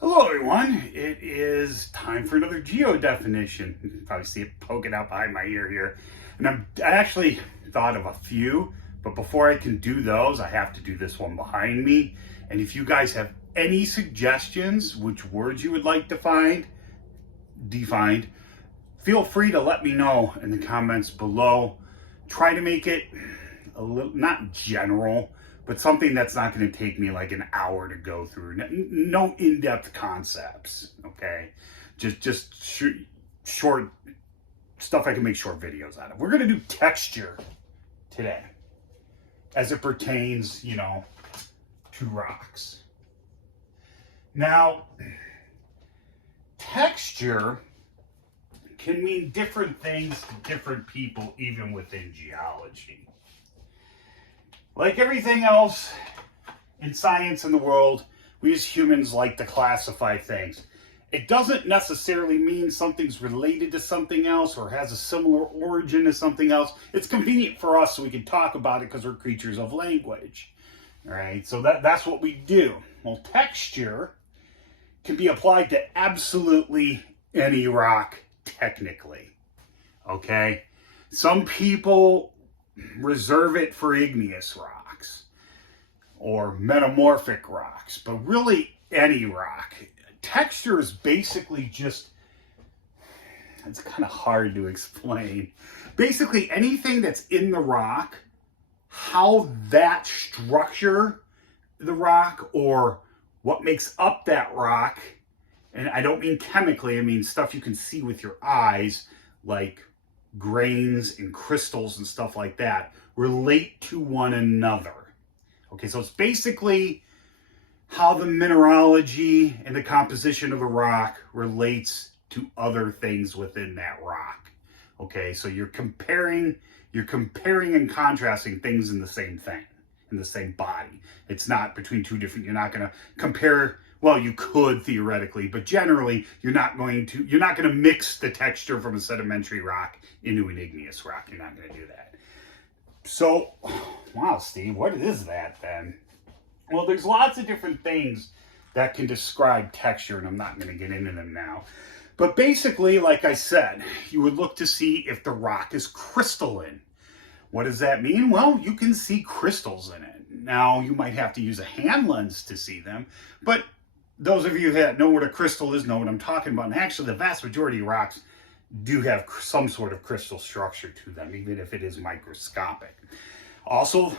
Hello everyone, it is time for another geo definition. You can probably see it poking out behind my ear here. And I actually thought of a few, but before I can do those, I have to do this one behind me. And if you guys have any suggestions, which words you would like defined, feel free to let me know in the comments below. Try to make it a little, not general, but something that's not going to take me like an hour to go through. No in-depth concepts, okay? Just short stuff I can make short videos out of. We're going to do texture today as it pertains, to rocks. Now, texture can mean different things to different people, even within geology. Like everything else in science in the world, we as humans like to classify things. It doesn't necessarily mean something's related to something else or has a similar origin to something else. It's convenient for us so we can talk about it because we're creatures of language. All right, so that's what we do. Well, texture can be applied to absolutely any rock, technically. Okay? Some people reserve it for igneous rocks or metamorphic rocks, but really any rock. Texture is basically just, it's kind of hard to explain. Basically anything that's in the rock, how that structure the rock or what makes up that rock, and I don't mean chemically, I mean stuff you can see with your eyes, like grains and crystals and stuff like that, relate to one another. Okay, so it's basically how the mineralogy and the composition of the rock relates to other things within that rock. Okay, so you're comparing and contrasting things in the same thing, in the same body. It's not between two different, you're not going to compare. Well, you could theoretically, but generally you're not going to mix the texture from a sedimentary rock into an igneous rock. You're not going to do that. So, wow, Steve, what is that then? Well, there's lots of different things that can describe texture, and I'm not going to get into them now. But basically, like I said, you would look to see if the rock is crystalline. What does that mean? Well, you can see crystals in it. Now, you might have to use a hand lens to see them, but those of you that know what a crystal is know what I'm talking about. And actually, the vast majority of rocks do have some sort of crystal structure to them, even if it is microscopic. Also,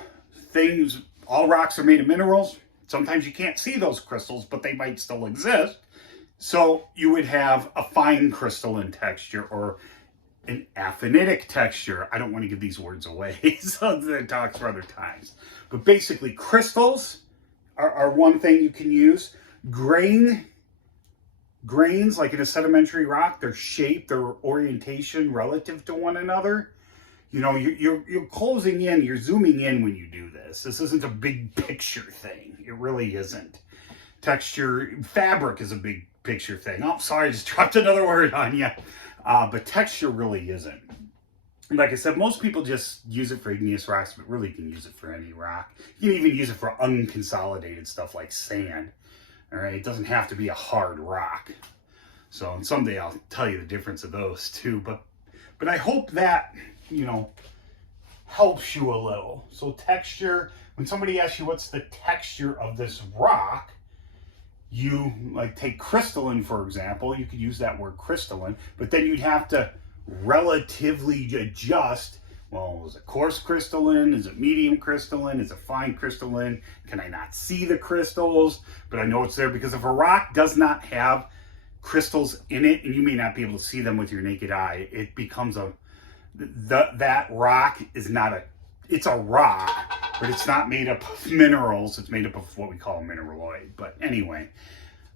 all rocks are made of minerals. Sometimes you can't see those crystals, but they might still exist. So you would have a fine crystalline texture or an aphanitic texture. I don't want to give these words away, so that talks for other times. But basically, crystals are one thing you can use. Grains, like in a sedimentary rock, their shape, their orientation relative to one another. You're closing in, you're zooming in when you do this. This isn't a big picture thing. It really isn't. Texture, fabric is a big picture thing. Oh, sorry, I just dropped another word on you. But texture really isn't. Like I said, most people just use it for igneous rocks, but really you can use it for any rock. You can even use it for unconsolidated stuff like sand. All right, it doesn't have to be a hard rock. So, and someday I'll tell you the difference of those too. But I hope that, helps you a little. So texture, when somebody asks you what's the texture of this rock, you like take crystalline, for example, you could use that word crystalline, but then you'd have to relatively adjust. Well, is it coarse crystalline? Is it medium crystalline? Is it fine crystalline? Can I not see the crystals? But I know it's there because if a rock does not have crystals in it, and you may not be able to see them with your naked eye, it becomes that rock is not it's a rock, but it's not made up of minerals. It's made up of what we call a mineraloid. But anyway,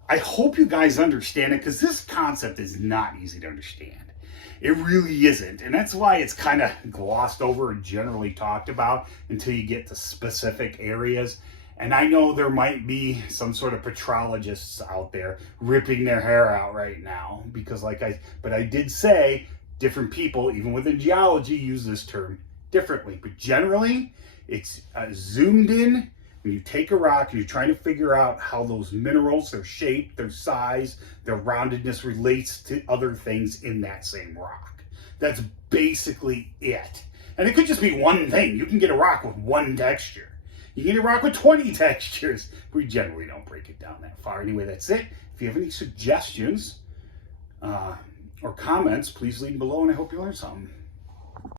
I hope you guys understand it because this concept is not easy to understand. It really isn't. And that's why it's kind of glossed over and generally talked about until you get to specific areas. And I know there might be some sort of petrologists out there ripping their hair out right now because but I did say different people, even within geology, use this term differently. But generally, it's zoomed in when you take a rock and you're trying to figure out how those minerals, their shape, their size, their roundedness relates to other things in that same rock. That's basically it. And it could just be one thing. You can get a rock with one texture. You can get a rock with 20 textures. We generally don't break it down that far. Anyway, that's it. If you have any suggestions or comments, please leave them below, and I hope you learned something.